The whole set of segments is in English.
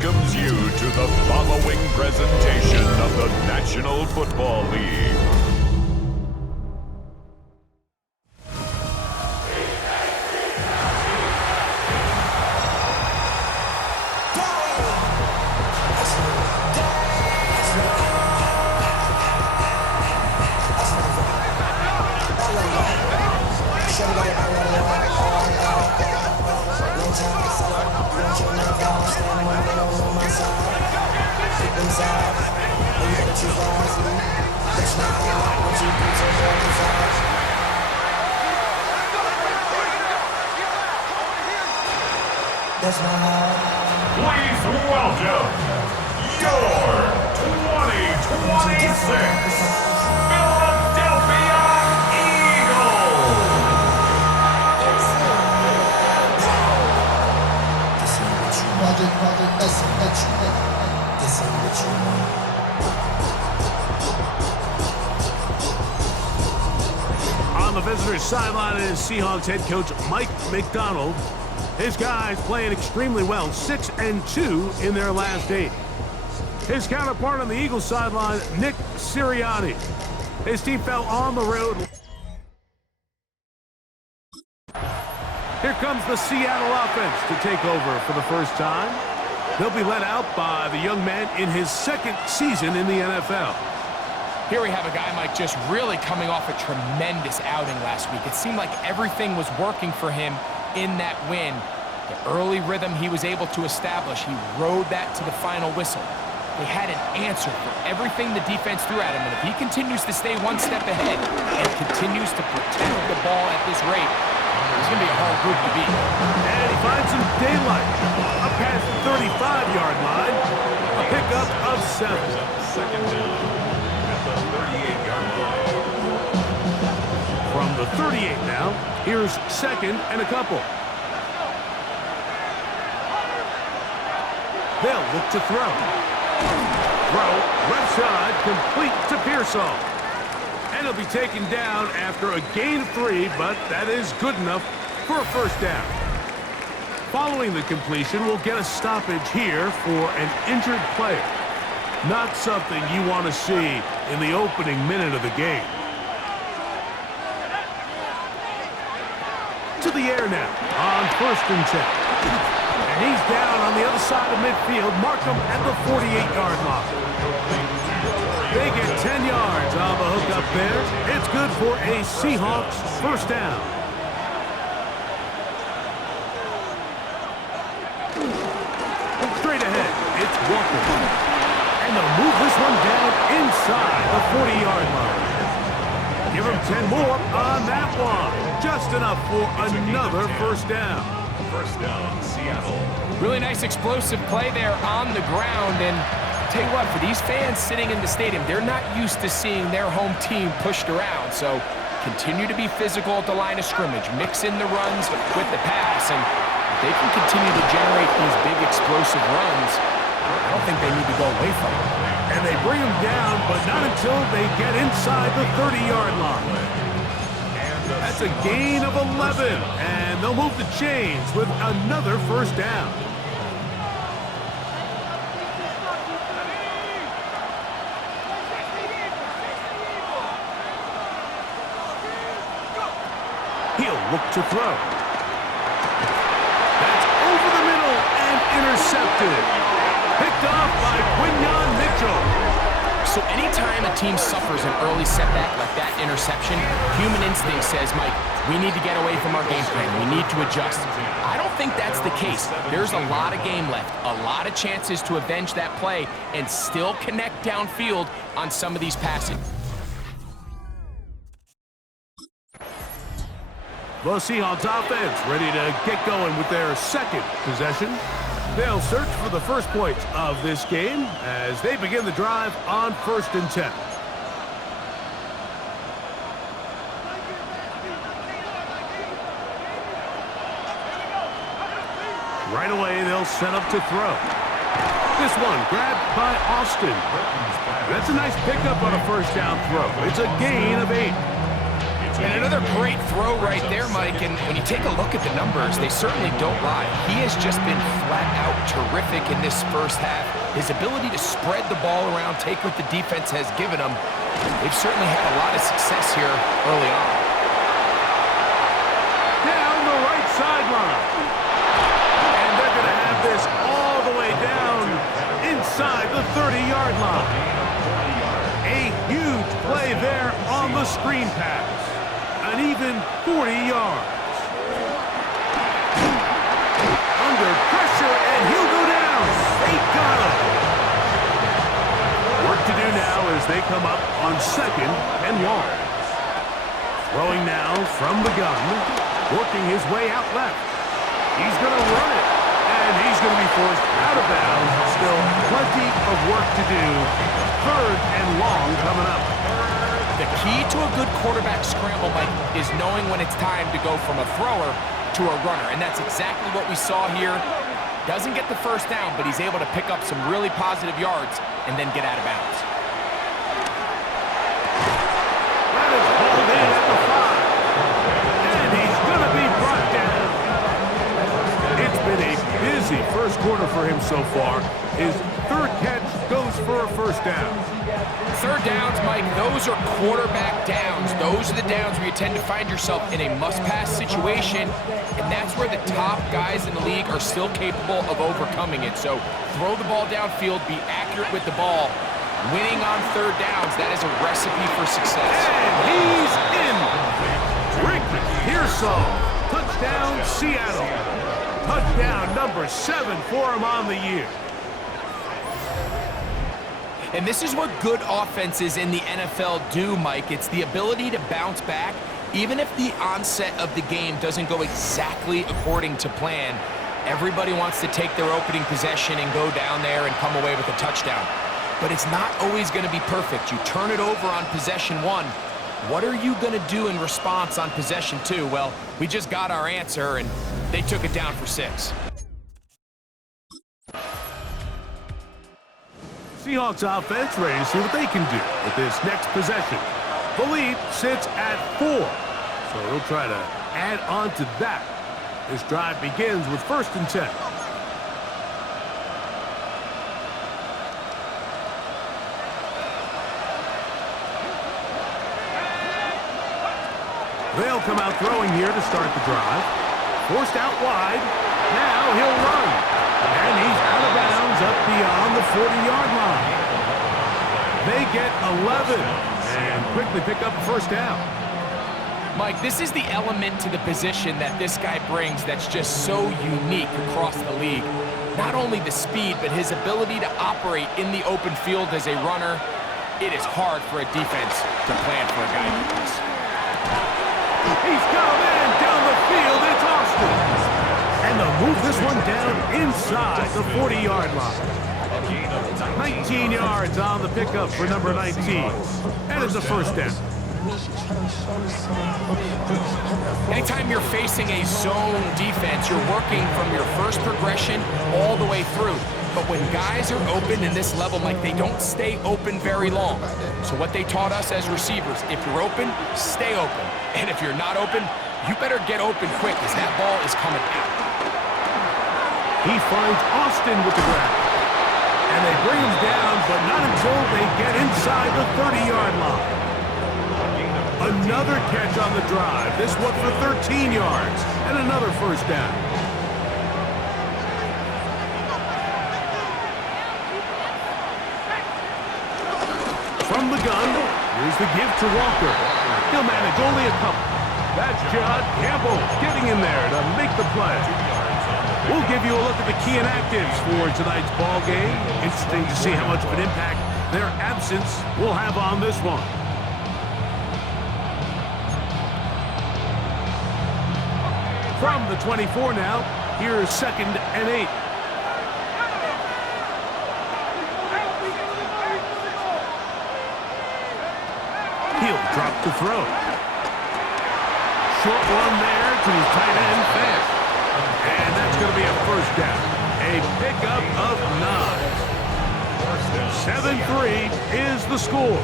welcomes you to the following presentation of the National Football League. Please welcome your 2026 Philadelphia Eagles. On the visitors' sideline is Seahawks head coach Mike McDonald. His guys playing extremely well, 6-2 in their last 8. His counterpart on the Eagles sideline, Nick Sirianni. His team fell on the road. Here comes the Seattle offense to take over for the first time. They'll be led out by the young man in his second season in the NFL. Here we have a guy, Mike, just really coming off a tremendous outing last week. It seemed like everything was working for him in that win. The early rhythm he was able to establish, he rode that to the final whistle. They had an answer for everything the defense threw at him, and if he continues to stay one step ahead and continues to protect the ball at this rate, it's going to be a hard group to beat. And he finds some daylight. Up past the 35-yard line. A pickup of 7. Second down at the 38-yard line. From the 38 now, here's second and a couple. They'll look to throw. Throw, left side, complete to Pearsall. And he'll be taken down after a gain of 3, but that is good enough for a first down. Following the completion, we'll get a stoppage here for an injured player. Not something you want to see in the opening minute of the game. To the air now on 1st and 10. And he's down on the other side of midfield. Mark him at the 48-yard line. They get 10 yards on the hook up there. It's good for a Seahawks first down. Straight ahead, it's Walker. And they'll move this one down inside the 40-yard line. Give him 10 more on that one. Just enough for another first down. First down, Seattle. Really nice explosive play there on the ground, and I'll tell you what, for these fans sitting in the stadium, they're not used to seeing their home team pushed around, so continue to be physical at the line of scrimmage, mix in the runs with the pass, and if they can continue to generate these big explosive runs, I don't think they need to go away from them. And they bring him down, but not until they get inside the 30-yard line. That's a gain of 11, and they'll move the chains with another first down. He'll look to throw. That's over the middle and intercepted. Picked off by Quinyon Mitchell. So anytime a team suffers an early setback like that interception, human instinct says, Mike, we need to get away from our game plan. We need to adjust. I don't think that's the case. There's a lot of game left, a lot of chances to avenge that play and still connect downfield on some of these passes. The Seahawks offense ready to get going with their second possession. They'll search for the first points of this game as they begin the drive on 1st and 10. Right away, they'll set up to throw. This one grabbed by Austin. That's a nice pickup on a first down throw. It's a gain of 8. And another great throw right there, Mike. And when you take a look at the numbers, they certainly don't lie. He has just been flat out terrific in this first half. His ability to spread the ball around, take what the defense has given him, they've certainly had a lot of success here early on. Down the right sideline. And they're going to have this all the way down inside the 30-yard line. A huge play there on the screen pass. An even 40 yards. Under pressure, and he'll go down. They got him. Work to do now as they come up on 2nd and long. Throwing now from the gun. Working his way out left. He's going to run it. And he's going to be forced out of bounds. Still plenty of work to do. 3rd and long coming up. The key to a good quarterback scramble, Mike, is knowing when it's time to go from a thrower to a runner. And that's exactly what we saw here. Doesn't get the first down, but he's able to pick up some really positive yards and then get out of bounds. That is hauled in at the 5. And he's going to be brought down. It's been a busy first quarter for him so far. His 3rd catch goes for a first down. 3rd downs, Mike, those are quarterback downs. Those are the downs where you tend to find yourself in a must-pass situation, and that's where the top guys in the league are still capable of overcoming it. So throw the ball downfield, be accurate with the ball. Winning on 3rd downs, that is a recipe for success. And he's in. Rick Pearsall. Touchdown, Seattle. Touchdown number 7 for him on the year. And this is what good offenses in the NFL do, Mike. It's the ability to bounce back, even if the onset of the game doesn't go exactly according to plan. Everybody wants to take their opening possession and go down there and come away with a touchdown. But it's not always going to be perfect. You turn it over on possession 1. What are you going to do in response on possession 2? Well, we just got our answer, and they took it down for 6. Seahawks offense ready to see what they can do with this next possession. The lead sits at 4, so they'll try to add on to that. This drive begins with 1st and 10. They'll come out throwing here to start the drive. Forced out wide. Now he'll run. And he's out of bounds up beyond the 40-yard line. They get 11 and quickly pick up a first down. Mike, this is the element to the position that this guy brings that's just so unique across the league. Not only the speed, but his ability to operate in the open field as a runner. It is hard for a defense to plan for a guy like this. He's got a man down the field. It's Austin. And they'll move this one down inside the 40-yard line. 19 yards on the pickup for number 19. And it's a first down. Anytime you're facing a zone defense, you're working from your first progression all the way through. But when guys are open in this level, Mike, they don't stay open very long. So what they taught us as receivers, if you're open, stay open. And if you're not open, you better get open quick because that ball is coming out. He finds Austin with the grab. And they bring him down, but not until they get inside the 30-yard line. Another catch on the drive. This one for 13 yards and another first down. From the gun, here's the give to Walker. He'll manage only a couple. That's John Campbell getting in there to make the play. We'll give you a look at the key inactives for tonight's ball game. Interesting to see how much of an impact their absence will have on this one. From the 24 now, here's 2nd and 8. He'll drop the throw. Short one there to his tight end, Fast. And that's going to be a first down. A pickup of 9. 7-3 is the score.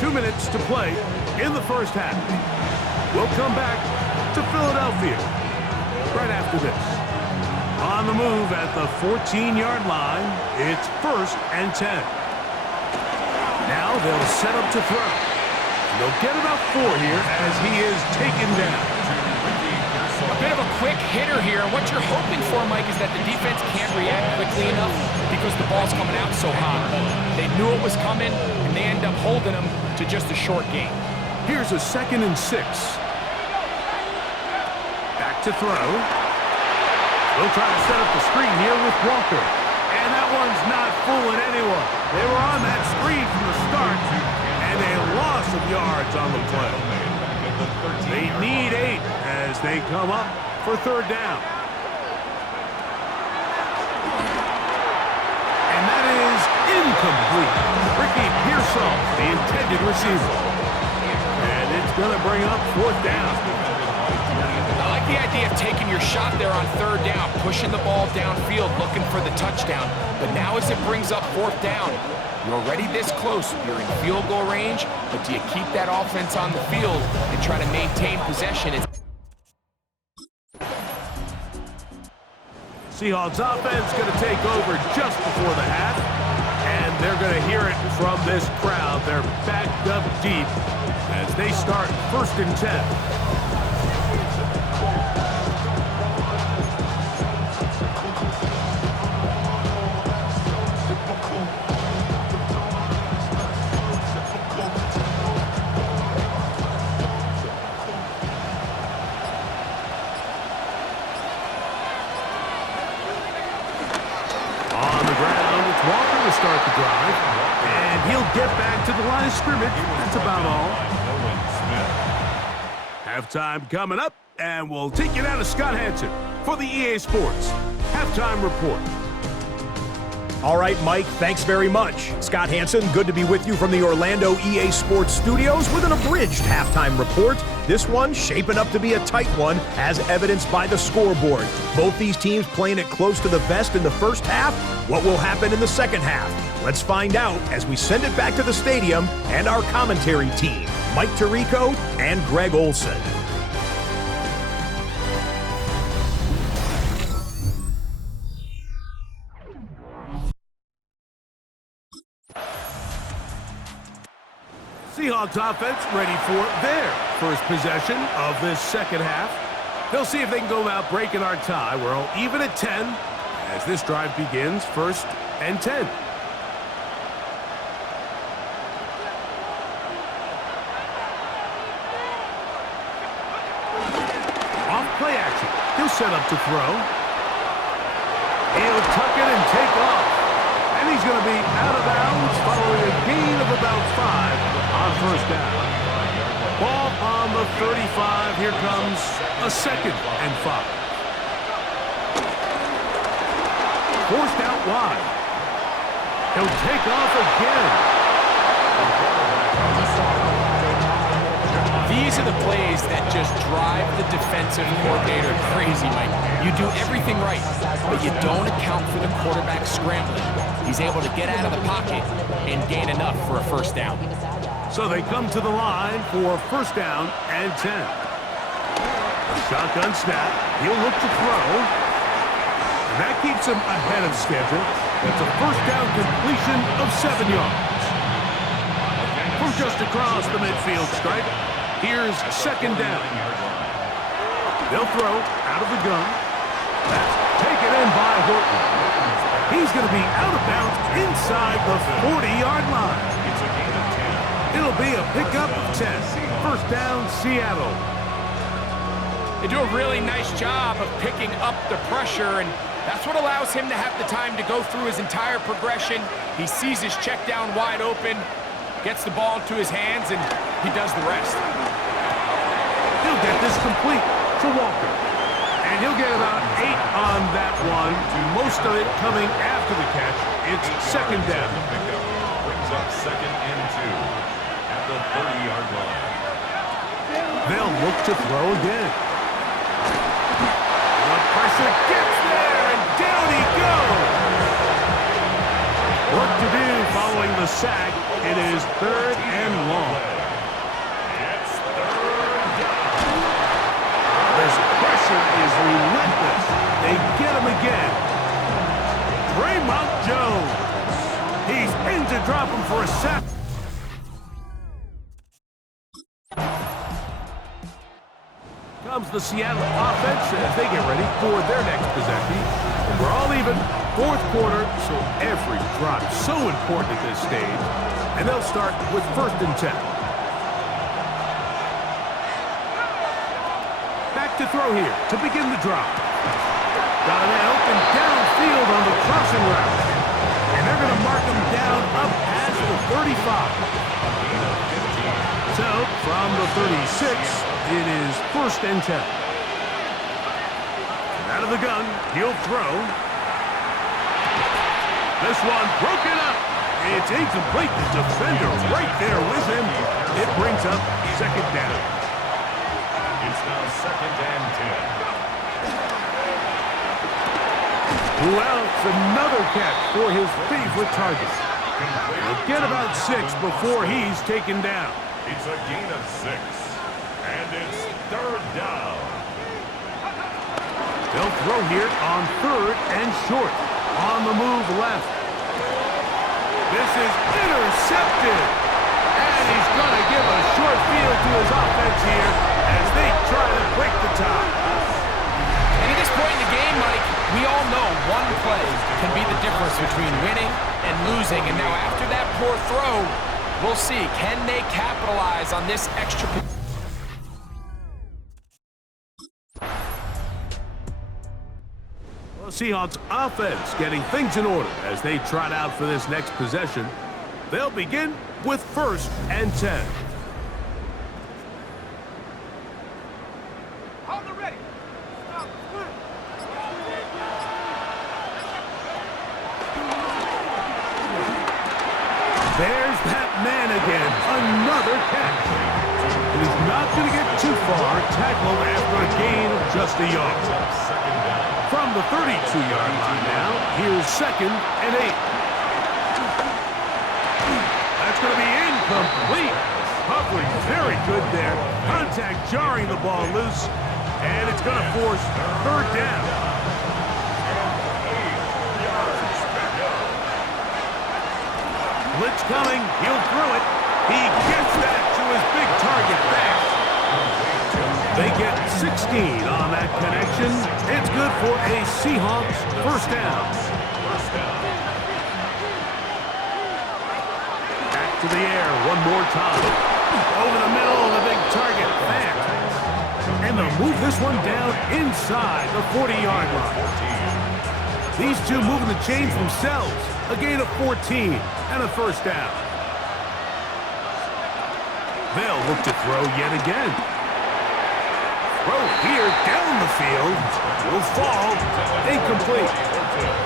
2 minutes to play in the first half. We'll come back to Philadelphia right after this. On the move at the 14-yard line, it's 1st and 10. Now they'll set up to throw. They'll get about 4 here as he is taken down. A bit of a quick hitter here, and what you're hoping for, Mike, is that the defense can't react quickly enough because the ball's coming out so hot. They knew it was coming, and they end up holding them to just a short gain. Here's a 2nd and 6. Back to throw. They'll try to set up the screen here with Walker. And that one's not fooling anyone. They were on that screen from the start, and a loss of yards on the play. They need 8 as they come up for 3rd down. And that is incomplete. Ricky Pearsall, the intended receiver. And it's going to bring up 4th down. I like the idea of taking your shot there on 3rd down, pushing the ball downfield, looking for the touchdown. But now as it brings up 4th down, you're already this close. You're in field goal range, but do you keep that offense on the field and try to maintain possession? Seahawks offense going to take over just before the half, and they're going to hear it from this crowd. They're backed up deep as they start 1st and 10. Start the drive, and he'll get back to the line of scrimmage. That's about all. Halftime coming up, and we'll take you down to Scott Hanson for the EA Sports Halftime Report. All right, Mike, thanks very much. Scott Hanson, good to be with you from the Orlando EA Sports Studios with an abridged halftime report. This one shaping up to be a tight one, as evidenced by the scoreboard. Both these teams playing it close to the vest in the first half. What will happen in the second half? Let's find out as we send it back to the stadium and our commentary team, Mike Tirico and Greg Olson. Seahawks offense ready for their first possession of this second half. They'll see if they can go about breaking our tie. We're all even at 10 as this drive begins, 1st and 10. Off play action. He'll set up to throw. He'll tuck it and take off. And he's going to be out of bounds following a gain of about 5 on 1st down. Ball on the 35. Here comes a 2nd and 5. Forced out wide. He'll take off again. These are the plays that just drive the defensive coordinator crazy, Mike. You do everything right, but you don't account for the quarterback scrambling. He's able to get out of the pocket and gain enough for a 1st down. So they come to the line for 1st down and 10. Shotgun snap. He'll look to throw. And that keeps him ahead of schedule. That's a 1st down completion of 7 yards. From just across the midfield stripe, here's 2nd down. They'll throw out of the gun. That's taken in by Horton. He's going to be out of bounds inside the 40-yard line. It'll be a pickup of 10. 1st down, Seattle. They do a really nice job of picking up the pressure, and that's what allows him to have the time to go through his entire progression. He sees his check down wide open, gets the ball into his hands, and he does the rest. He'll get this complete to Walker. And he'll get about 8 on that one, most of it coming after the catch. It's 2nd down. Brings up 2nd and 2 at the 30-yard line. They'll look to throw again. The pressure gets there, and down he goes. Work to do following the sack. It is 3rd and long. again. Draymond Jones. He's in to drop him for a sack. Comes the Seattle offense as they get ready for their next possession. And we're all even. Fourth quarter, so every drop so important at this stage. And they'll start with 1st and 10. Back to throw here to begin the drop. Got a man open downfield on the crossing route. And they're going to mark him down up past the 35. So, from the 36, it is 1st and 10. And out of the gun, he'll throw. This one broken up. It's incomplete. The defender right there with him. It brings up 2nd down. It's now 2nd and 10. Well, it's another catch for his favorite target. He'll get about 6 before he's taken down. It's a gain of 6. And it's 3rd down. They'll throw here on 3rd and short. On the move left. This is intercepted. And he's going to give a short field to his offense here as they try to break the tie. And at this point in the game, Mike, we all know one play can be the difference between winning and losing. And now after that poor throw, we'll see, can they capitalize on this extra point? Seahawks offense getting things in order as they trot out for this next possession. They'll begin with 1st and 10. There's that man again, another catch. And he's not going to get too far, tackled after a gain of just a yard. From the 32-yard line now, here's 2nd and 8. That's going to be incomplete. Coverage very good there. Contact jarring the ball loose, and it's going to force 3rd down. Blitz coming, he'll throw it. He gets that to his big target back. They get 16 on that connection. It's good for a Seahawks 1st down. Back to the air one more time. Over the middle of the big target back. And they'll move this one down inside the 40-yard line. These two moving the chains themselves. A gain of 14 and a 1st down. They'll look to throw yet again. Throw here down the field. Will fall. Incomplete.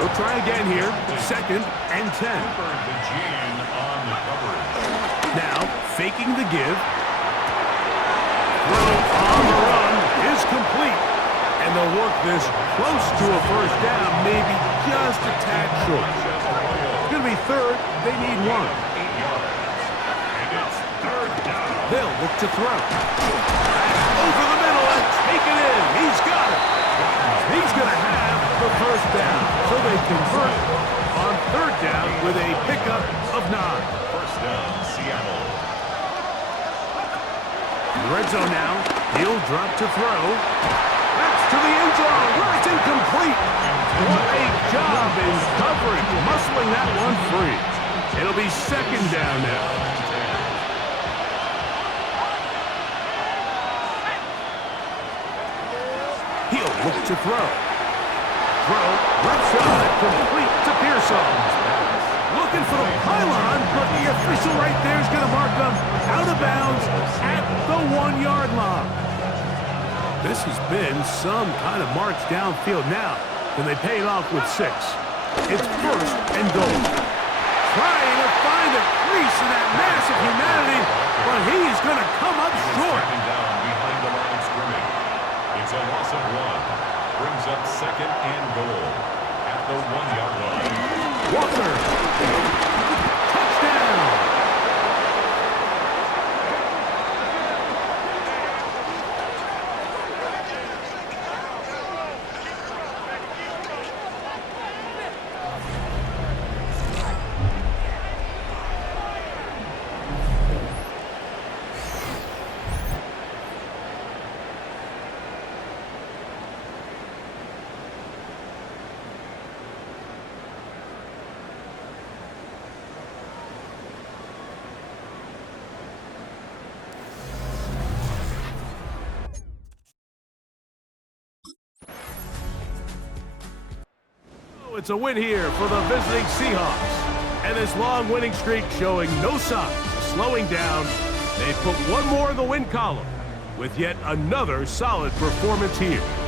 We'll try again here. 2nd and 10. Now, faking the give. Throw on the run is complete. And they'll work this close to a 1st down, maybe just a tad short. It's going to be 3rd. They need 1. They'll look to throw. Over the middle and take it in. He's got it. He's going to have the 1st down. So they convert on 3rd down with a pickup of 9. 1st down, Seattle. In the red zone now. He'll drop to throw. That's to the end zone. Well, it's incomplete. What a job in coverage. Muscling that one free. It'll be 2nd down now. He'll look to throw. Throw, left side, complete to Pearson. Looking for the pylon, but the official right there is going to mark them out of bounds at the 1-yard line. This has been some kind of march downfield now, and they pay it off with 6. It's 1st and goal. Trying to find a crease in that mass of humanity, but he's going to come up short. Down behind the line of scrimmage. It's a loss of 1. Brings up 2nd and goal at the 1-yard line. Walker. Touchdown. it's a win here for the visiting Seahawks. And this long winning streak showing no signs of slowing down. They put one more in the win column with yet another solid performance here.